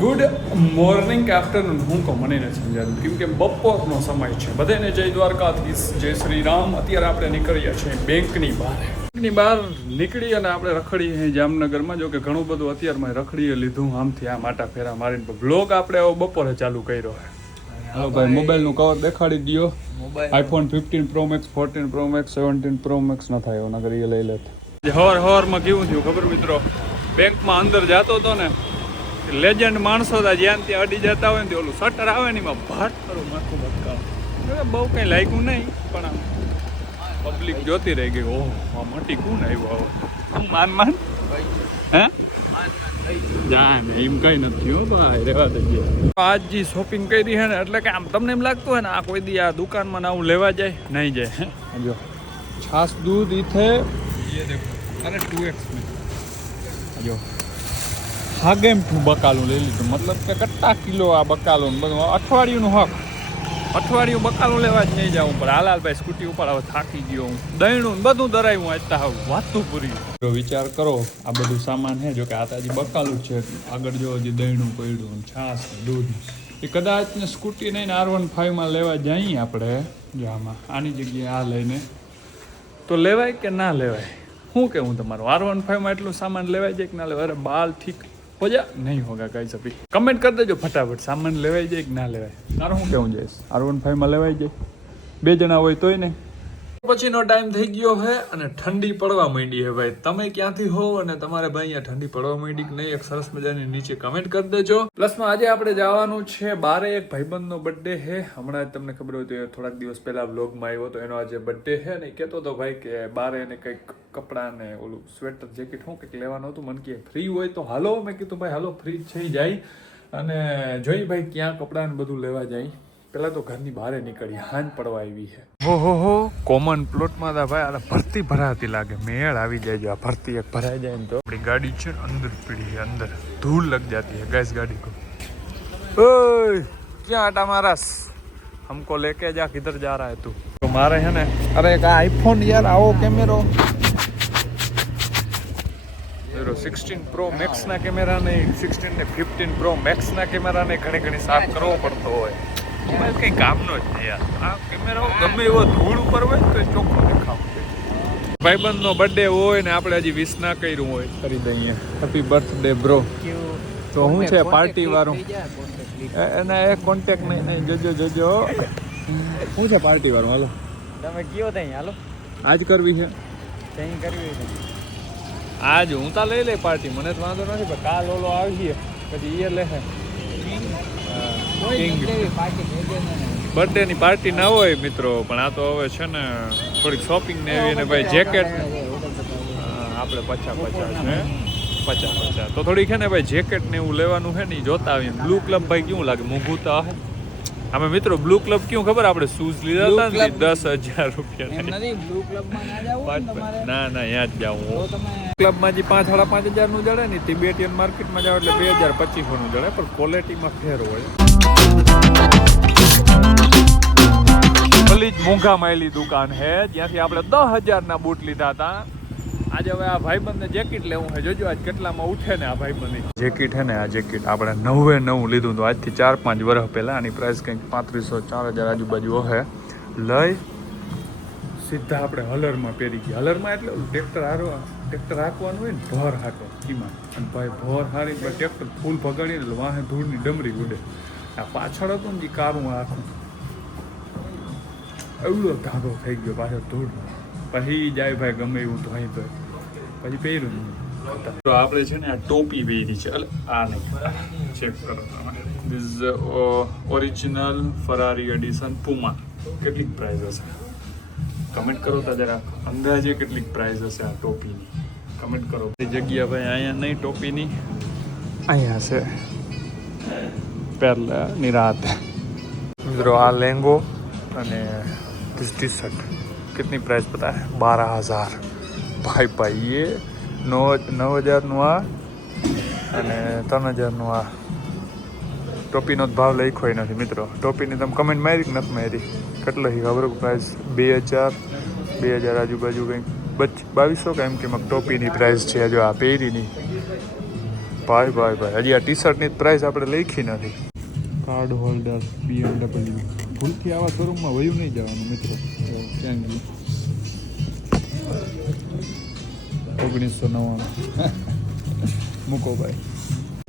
Good morning કે afternoon હું કહું મને નથી સમજાતું કેમ કે બપોરનો સમય છે. બધાને જય દ્વારકાધીશ જય શ્રી રામ અત્યારે આપણે નીકળીએ છીએ બેંકની બહાર. બેંકની બહાર નીકળી અને આપણે રખડીએ જામનગરમાં. જો કે ઘણું બધું અત્યારમાં રખડીએ લીધું. આમથી આમ આટા ફેરા મારીને બ્લોગ આપણે આવો બપોરે ચાલુ કર્યો છે. હાલો ભાઈ મોબાઈલનું કવર દેખાડી દો iPhone fifteen pro max fourteen pro max seventeen pro max ન થાય નગર એ લઈ લેતા. હવાર હવારમાં કેવું થયું ખબર મિત્રો? બેંકમાં અંદર જતો હતો ને લેજન્ડ માણસો હતા જ્યાં ત્યાં અડી જતા હોય ને તે ઓલું શટર આવે ને એમાં ભાટ કરું માથું ભટકાવું બહુ કંઈ લાગ્યું નહીં પણ આમ પબ્લિક જોતી રહી ગઈ ઓહો આ મોટી કોણ આવ્યો આવો? તું માન માન? હે? જાને એમ કઈ નથી હો ભાઈ રેવા દઈએ આજ જે શોપિંગ કરી છે ને એટલે કે આમ તમને એમ લાગતું હોય ને આ કોઈ દી આ દુકાનમાં આવું લેવા જાય નહીં જાય જો છાસ દૂધ ઇથે જો. હાગેમઠું બકાલું લઈ લીધું. મતલબ કે કટ્ટા કિલો આ બકાલું બધું. અઠવાડિયુંનું હક. અઠવાડિયું બકાલું લેવા જ નહીં જાઉં. પણ હાલાલભાઈ સ્કૂટી ઉપર હવે થાકી ગયો હું. દહીણું બધું દરાયું આજતા હવે. વાતું પૂરી. જો વિચાર કરો, આ બધું સામાન છે જો કે આ તાજી બકાલું છે. આગળ જો હજી દહીણું પડ્યું છાશ દૂધ. એ કદાચ ને સ્કૂટી નહીં આર વન ફાઈવમાં લેવા જઈએ આપણે. જો આમાં આની જગ્યાએ આ લઈને. તો લેવાય કે ના લેવાય? શું કેવું તમારું? આર વન ફાઈવમાં એટલું સામાન લેવાય જાય કે ના લેવાય? અરે બાલ ઠીક હો જા નહીં હોગા કઈ સભી. કમેન્ટ કરી દેજો ફટાફટ. સામાન લેવાય જાય કે ના લેવાય? તારું શું કેવું જઈશ આર વન ફાઈવમાં લેવાય જાય. બે જણા હોય તોય ને પછીનો ટાઈમ થઈ ગયો છે અને ઠંડી પડવા માંડી છે ભાઈ. તમે ક્યાંથી હો અને તમારે ભાઈ અહીંયા ઠંડી પડવા માંડી કે નહીં, એક સરસ મજાની નીચે કમેન્ટ કરી દેજો. પ્લસમાં આજે આપણે જવાનું છે બારે એક ભાઈબંધનો બર્થડે છે હમણાં તમને ખબર હોય તો થોડાક દિવસ પહેલા વ્લોગમાં આવ્યો તો એનો આજે બર્થડે છે અને કહેતો હતો ભાઈ કે બારે એને કંઈક કપડાં ને ઓલું સ્વેટર જેકેટ હું કંઈક લેવાનું હતું, મને કે ફ્રી હોય તો હાલો. મેં કીધું, ભાઈ, હાલો ફ્રી થઈ જાય. અને જોઈ ભાઈ ક્યાં કપડાં ને બધું લેવા જાય. પેલા તો ઘરની બહાર નીકળી હાંજ પડવા આવી છે. હો હો હો. કોમન પ્લોટમાં હતા ભાઈ આ ભરતી ભરાતી લાગે. મેળ આવી જાય જો આ ભરતી એક ભરાઈ જાય ને તો. આપણી ગાડી છે ને અંદર પીડી અંદર. ધૂળ લગ જાતી હે ગેસ ગાડી કો. ઓય, ક્યાં આટા મારા હમકો લેકે જા, કિધર જા રહા હે તું. તો મારે છે ને, અરે એક આઈફોન યાર, આવો કેમેરો. સિક્સટીન પ્રો મેક્સના કેમેરાને સિક્સટીન ને ફિફ્ટીન પ્રો મેક્સના કેમેરાને ઘણી ઘણી સાફ કરવો પડતો હોય. મોબાઈલ કંઈ કામનો જ નહીં યાર. આ કેમેરા ગમે એવો ધૂળ ઉપર હોય તો ચોખ્ખો દેખાવ. ભાઈબંધનો બર્થડે હોય ને આપણે હજી વિશ ના કર્યું હોય કરી દઈએ. હેપી બર્થડે બ્રો તો હું છે પાર્ટી વાળું? એ- એના એ કોન્ટેક્ટ નહીં નહીં જોજો જોજો. શું છે પાર્ટી વાળું? હાલો. તમે કયો તઈ હાલો. આજ કરવી છે. તઈ કરવી છે. આજ હું તા લઈ લઈ પાર્ટી મને તો વાંધો નથી પણ કાલ ઓલો આવીએ પછી એ લે કિંગ બર્થડે ની પાર્ટી ના હોય મિત્રો પણ આ તો હવે છે ને થોડીક શોપિંગ ને એવી ને ભાઈ જેકેટ આપણે પચાસ પચાસ છે. પચાસ પચાસ તો થોડીક છે ને ભાઈ જેકેટ ને એવું લેવાનું છે ને જોતા આવીએ. બ્લુ ક્લબ ભાઈ કેવું લાગે? મોંઘું તો અમે મિત્રો બ્લુ ક્લબ કેવું ખબર? આપણે શૂઝ લીધા હતા ને દસ હજાર રૂપિયા. ના ને ના યાદ જાઉં ક્લબમાં જે પાંચ સાડા પાંચ હજારનું જડે ને તિબેટિયન માર્કેટમાં જાવ એટલે બે હજાર પચીસોનું જડે પણ ક્વોલિટીમાં ફેર હોય. ભલી જ મોંઘા માયલી દુકાન હે, જ્યાંથી આપણે દસ હજારના બૂટ લીધા હતા. આજે હવે આ ભાઈબંધને જેકેટ લેવું છે. જોજો આજ કેટલામાં ઉઠે ને આ ભાઈબંધ. જેકેટ હે ને, આ જેકેટ આપણે નવે નવું લીધું હતું. આજથી ચાર પાંચ વર્ષ પહેલાં આની પ્રાઇસ કંઈક પાંત્રીસો ચાર હજાર આજુબાજુ હે. લઈ સીધા આપણે હલરમાં પહેરી ગયા. હલરમાં એટલે ટ્રેક્ટર હારો ટ્રેક્ટર હાંકવાનું હોય ને, ભર હાંકો એમાં. અને ભાઈ ભર હારી ટ્રેક્ટર ફૂલ ભગાડીને એટલે વાહે ધૂળની ડમરી ઉડે. આ પાછળ હતું ને જે કારું આખું એવડો ધાગો થઈ ગયો પાછો ધૂળ. પછી જાય ભાઈ ગમે એવું તો અહીં તો પછી પહેર્યું નહીં. તો આપણે છે ને આ ટોપી પહેરી છે. એટલે આ નહીં ચેક કરો this original Ferrari edition Puma કેટલીક પ્રાઇઝ હશે? કમેન્ટ કરો તો જરા. અંદાજે કેટલીક પ્રાઇઝ હશે આ ટોપીની? કમેન્ટ કરો. એ જગ્યા ભાઈ અહીંયા નહીં ટોપીની. અહીંયા છે. પહેલાં નિરાત મિત્રો આ લેંગો અને दिस टी शर्ट कितनी प्राइस पता है बारह हज़ार भाई भाई ये नौ નવ હજારનું આ અને ત્રણ હજારનું આ ટોપીનો જ ભાવ લખ્યો નથી મિત્રો ટોપીની તમે કમેન્ટ મારી કે નથી મારી કેટલો છે ખબર પ્રાઇસ બે હજાર બે હજાર આજુબાજુ કંઈક બચ બાવીસો કે એમ કે ટોપીની પ્રાઇસ છે જો આ પહેરીની ભાઈ ભાઈ ભાઈ હજી આ ટી શર્ટની પ્રાઇસ આપણે લખી નથી કાર્ડ હોલ્ડર બીએમડબલ્યુ ભૂલથી આવા શોરૂમમાં વયું નહીં જવાનું મિત્રો. તો ક્યાં ગયું ઓગણીસો નવ્વાણું. મૂકો ભાઈ.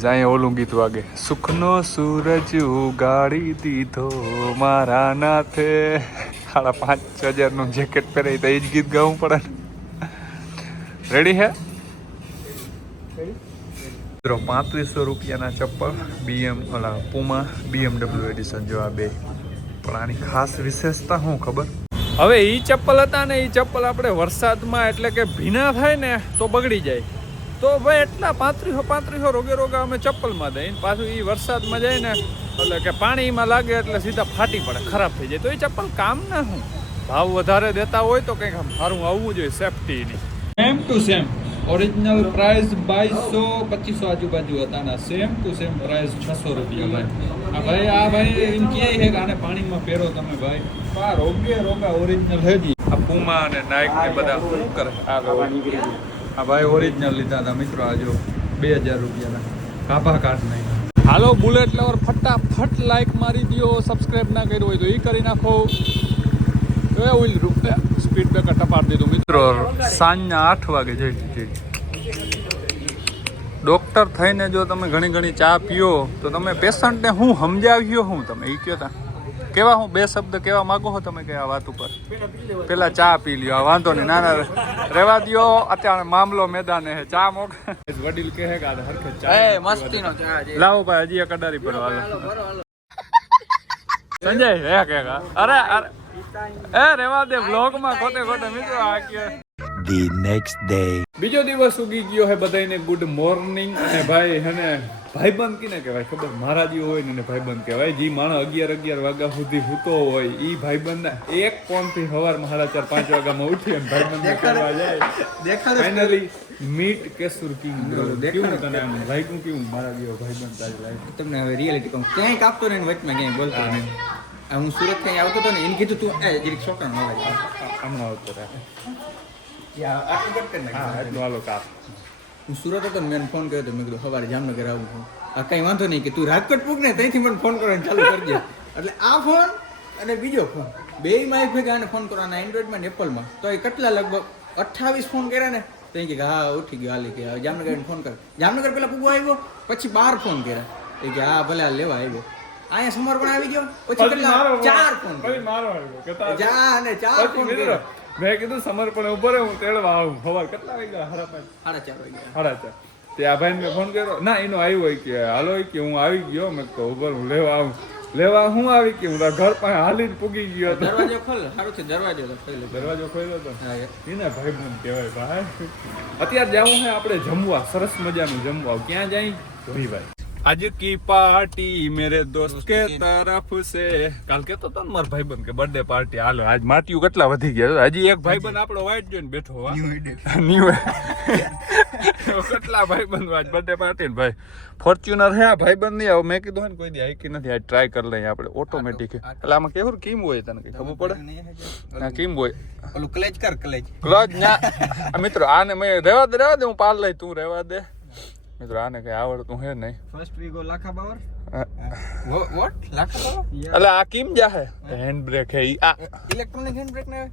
અહીંયા ઓલું ગીત વાગે સુખનો સૂરજ ઉગાડી દીધો મારા નાથે. સાડા પાંચ હજારનું જેકેટ પહેરાય તો એ જ ગીત ગાવું પડે રેડી હે? મિત્રો, પાંત્રીસો રૂપિયાના ચપ્પલ બીએમ ઓલા Puma B M W edition જો આ બે. પણ આની ખાસ વિશેષતા શું ખબર? હવે એ ચપ્પલ હતા ને એ ચપ્પલ આપણે વરસાદમાં એટલે કે ભીના થાય ને તો બગડી જાય. તો ભાઈ એટલા પાંત્રીસો પાંત્રીસો રોગે રોગા અમે ચપ્પલમાં દઈએ પાછું એ વરસાદમાં જાય ને એટલે કે પાણીમાં લાગે એટલે સીધા ફાટી પડે ખરાબ થઈ જાય. તો એ ચપ્પલ કામ ના શું ભાવ વધારે દેતા હોય તો કંઈક આમ સારું આવવું જોઈએ સેફટીની same to same original price બાવીસો પચીસો આજુબાજુ હતા સેમ ટુ સેમ પ્રાઇસ છસો રૂપિયા ભાઈ. આ ભાઈ આ ભાઈ એમ કહે છે કે આને પાણીમાં પહેરો તમે ભાઈ. આ રોગે રોગા ઓરિજિનલ હેજી આ પુમા અને નાઇક ને બધા શું કરે? આ. આ ભાઈ ઓરિજિનલ લીધા હતા મિત્રો આજો બે હજાર રૂપિયાના. કાપા કાઢ નહીં હાલો બુલેટ લવર ફટાફટ લાઈક મારી દો સબસ્ક્રાઈબ ના કર્યું હોય તો એ કરી નાખો. એ ઓઇલ સ્પીડ બ્રેકર ટપાડી દીધું. મિત્રો સાંજના આઠ વાગે જઈ જઈ ડોક્ટર થઈને જો તમે ઘણી ઘણી ચા પીઓ તો તમે પેશન્ટને હું સમજાવ્યો હું તમે? એ કહો તા? કેવા હું? બે શબ્દ કેવા માંગો છો તમે કે આ વાત ઉપર? પેલા ચા પી લ્યો આ વાંધો નહીં. ના ના રેવા દ્યો. અત્યારે મામલો મેદાને હે ચા મોક. વડીલ કહે કે આ હરખે ચા એ મસ્તીનો ચા. લાવો ભાઈ હજી એક અડારી પર સંજય હે કે? અરે અરે એ રેવા દે બ્લોગમાં ખોટે ખોટે મિત્રો આ કે ધી નેક્સ્ટ ડે બીજો દિવસ ઉગી ગયો હે બધાને ગુડ મોર્નિંગ અને ભાઈ હને ભાઈબંધ કીને કહેવાય ખબર? મારા જે હોય ને ભાઈબંધ કહેવાય. જે માણસ અગિયાર અગિયાર વાગ્યા સુધી સૂતો હોય ઈ ભાઈબંધ એક ફોનથી સવાર સાડા ચાર પાંચ વાગ્યામાં ઉઠી અને ભાઈબંધ કરવા જાય. ફાઇનલી મીટ કેસુર કિંગ. કેવું તને આમ લાગ્યું? કેવું? મારા જેવો ભાઈબંધ તારી લાઈફ તમને હવે રિયાલિટી કહું. ક્યાંય કાપતો નહીં ને વચમાં ક્યાંય બોલતો નહીં. હું સુરત ક્યાંય આવતો હતો ને એને કીધું તું એ જરીક છોકરા નો લાગે હમણાં આવતો હા સુરત હતો ને મેં ફોન કર્યો હતો મેં કીધું સવારે જામનગર આવું છું. આ કઈ વાંધો નહીં કે તું રાજકોટ પૂક ને ત્યાંથી મને ફોન કરવાનો ચાલુ કરજે. એટલે આ ફોન અને બીજો ફોન બે માઇક ભેગા અને ફોન કરવાના એન્ડ્રોઈડમાં ને એપલમાં તો એ કેટલા લગભગ અઠ્ઠાવીસ ફોન કર્યા ને તો એ કે હા ઉઠી ગયો હાલી કે જામનગર ફોન કર. જામનગર પેલા પૂગવા આવ્યો પછી બાર ફોન કર્યા. એ કે હા ભલે આ લેવા આવ્યો. અહીંયા સમર્પણ આવી ગયો. પછી કેટલા ચાર ફોન. પછી મારો આવ્યો. કેતા જા અને ચાર ફોન મેં કીધું સમર્પણ ઉપર હું તેડવા આવું. ખબર કેટલા વાગ્યા? હરા પાંચ સાડા ચાર વાગ્યા. સાડા ચાર. તે આ ભાઈને મેં ફોન કર્યો. ના એનો આવ્યો હોય કે હાલો કે હું આવી ગયો. મેં કહું ઉભર હું લેવા આવું. લેવા હું આવી કે હું ઘર પાસે હાલી જ પૂગી ગયો હતો. દરવાજો ખોલ. સારું છે દરવાજો તો ખોલી લો. દરવાજો ખોલ્યો હતો એને ભાઈ બન કહેવાય ભાઈ. અત્યારે જવું છે આપણે જમવા. સરસ મજાનું જમવા. ક્યાં જાય? જોઈ ભાઈ આજ કી પાર્ટી મેરે દોસ્ત કે તરફ સે કાલ કેતો તો માર ભાઈબંધ કે બર્થડે પાર્ટી હાલો આજ માટીયું કેટલા વધી ગયા હજી એક ભાઈબંધ આપણો વાઈટ જોઈને બેઠો વા ન્યુ કેટલા ભાઈબંધ આજ બર્થડે પાર્ટી ને ભાઈ? ફોર્ચ્યુનર હે આ ભાઈબંધ નહીં હવે મેં કીધું હે ને કોઈ દી હાઈકી નથી આજ ટ્રાય કરી લઈએ આપણે ઓટોમેટિક એટલે આમાં કેવું કેમ હોય તને કઈ ખબર પડે? ના કેમ હોય? ઓલું ક્લેચ કર ક્લેચ ક્લચ ના. મિત્રો આને મેં રહેવા દે રહેવા દે હું પાલ લઈ તું રહેવા દે. મિત્રો આને કઈ આવડતું હે નહીં. First we go Lakha what Lakha એટલે આ કેમ જાહે? હેન્ડ બ્રેક હે આ. ઇલેક્ટ્રોનિક હેન્ડ બ્રેક ને?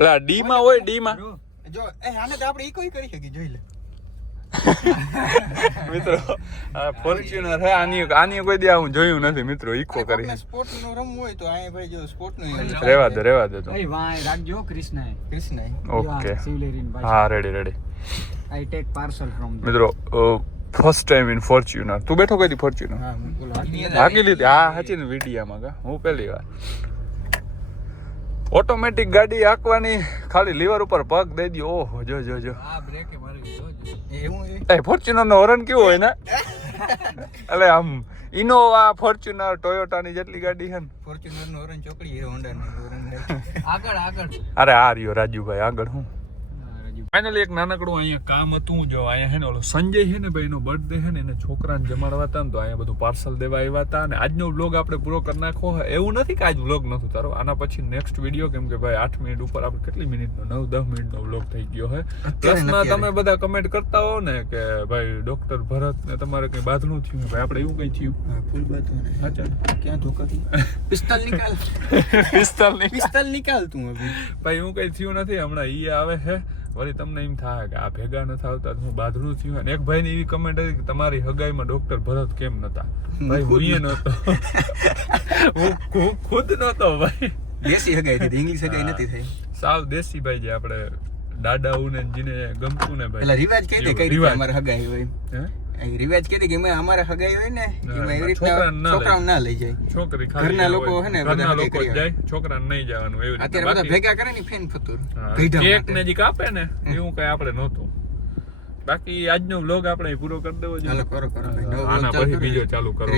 અલા ડી માં હોય ડી માં જો એ આને તો આપણે ઈકો કરી શકીએ જોઈ લે. મિત્રો આ ફોર્ચ્યુનર હે આની આની કોઈ દે હું જોયું નથી મિત્રો ઈકો કરી. સ્પોર્ટનું રમવું હોય તો અહીંયા ભાઈ જો સ્પોર્ટનું રહેવા દે રહેવા દે તો. એ વાય રાખજો કૃષ્ણ કૃષ્ણ ઓકે. હા ready ready I take parcel from મિત્રો ફર્સ્ટ ટાઈમ ઇન ફોર્ચ્યુનર તું બેઠો કઈ ફોર્ચ્યુનર હાકી લીધી. હા હાચી ને વિડીયામાં કા હું પહેલી વાર. ઓટોમેટિક ગાડી આંકવાની ખાલી લીવર ઉપર પગ દઈ દો ઓહો જો જો જો. આ બ્રેક મારી જો. એવું એ? એ ફોર્ચ્યુનર નો હોરન કેવો હોય ને? એટલે આમ ઇનોવા ફોર્ચ્યુનર ટોયોટા ની જેટલી ગાડી છે ને. ફોર્ચ્યુનર નો ઓરેન્જ ચોકડી હીરો હોન્ડા નો ઓરેન્જ આગળ આગળ. અરે આ રહ્યો રાજુભાઈ આગળ હું? ફાઇનલી એક નાનકડું અહીંયા કામ હતું. જો અહીંયા હે ને ઓલો સંજય છે ને ભાઈ એનો બર્થડે છે ને એને છોકરાને જમાડવા હતા ને તો અહીંયા બધું પાર્સલ દેવા આવ્યા હતા. અને આજનો બ્લોગ આપણે પૂરો કરી નાખો એવું નથી કે આજ બ્લોગ નહોતું. તારો આના પછી નેક્સ્ટ વીડિયો કેમ કે ભાઈ આઠ મિનિટ ઉપર આપણે કેટલી મિનિટનો નવ દસ મિનિટનો બ્લોગ થઈ ગયો છે પ્લસમાં તમે બધા કમેન્ટ કરતા હો ને કે ભાઈ ડોક્ટર ભરત ને તમારે કઈ બાદલું થયું ભાઈ? આપણે એવું કઈ થયું? ફૂલ અચ્છા ક્યાં ધોકાથી પિસ્તલ નિકાલ. પિસ્તાલ પિસ્તલ નિકાલ તું ભાઈ હું કઈ થયું નથી. હમણાં ઈ આવે છે વળી તમને એમ થાય કે આ ભેગા નથી આવતા હું બાંધણું થયું અને એક ભાઈની એવી કમેન્ટ હતી કે તમારી હગાઈમાં ડોક્ટર ભરત કેમ નતા? ભાઈ હું એ નતો. હું ખુદ નતો ભાઈ. દેશી હગાઈ હતી ઇંગ્લિશ હગાઈ નથી થઈ. સાવ દેશી ભાઈ જે આપણે દાદાઓ ને જીને ગમતું ને ભાઈ. રિવાજ કઈ દે કઈ રીતે. અમારે હગાઈ હોય રિવાજ કહી કે મેં અમારે હગાઈ હોય ને એમાં એવી રીતના છોકરાઓ ના લઈ જાય. છોકરી ઘરના લોકો હે ને બધા લોકો જાય છોકરાને નહીં જવાનું એવી રીતે અત્યારે બધા ભેગા કરે ને ફેન ફતુર કેક ને જે કાપે ને એવું કઈ આપણે નહોતું. બાકી આજનો વ્લોગ આપણે પૂરો કરી દેવો ચાલો કરો કરો આના પછી બીજો ચાલુ કરો.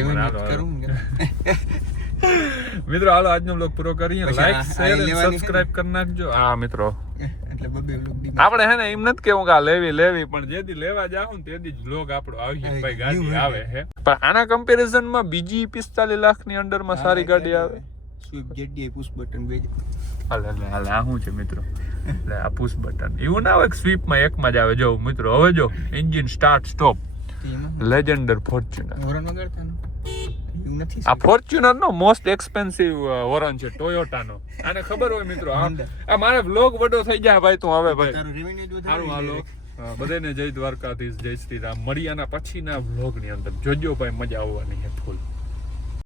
મિત્રો હાલો આજનો વ્લોગ પૂરો કરીએ. લાઈક શેર છે? સબસ્ક્રાઇબ કરી નાખજો. હા મિત્રો. એટલે બબે લોક દી આપણે હે ને એમ નથી કેવું કે આ લેવી લેવી પણ જેથી લેવા જાહું ને તેથી જ લોક આપણો આવી ભાઈ ગાડી આવે હે. પણ આના કમ્પેરિઝનમાં બીજી પિસ્તાલીસ લાખની અંડરમાં સારી ગાડી આવે. સ્વિફ્ટ જેડી પુશ બટન બેજ હાલે હાલે આ શું છે મિત્રો? એટલે આ પુશ બટન એવું ના હોય સ્વીપમાં એકમાં જ આવે. જો મિત્રો હવે જો engine start stop Legender Fortuner horn વગાડતા આ ફોર્ચ્યુનર નો મોસ્ટ એક્સપેન્સિવ વોરન છે ટોયોટા નો. આને ખબર હોય મિત્રો આ મારે વ્લોગ વડો થઈ જાય ભાઈ તું હવે ભાઈ. સારું હાલો. બધાને જય દ્વારકાધીશ જય શ્રી રામ. મળ્યાના પછીના વ્લોગની અંદર. જોજો ભાઈ મજા આવવાની છે ફૂલ.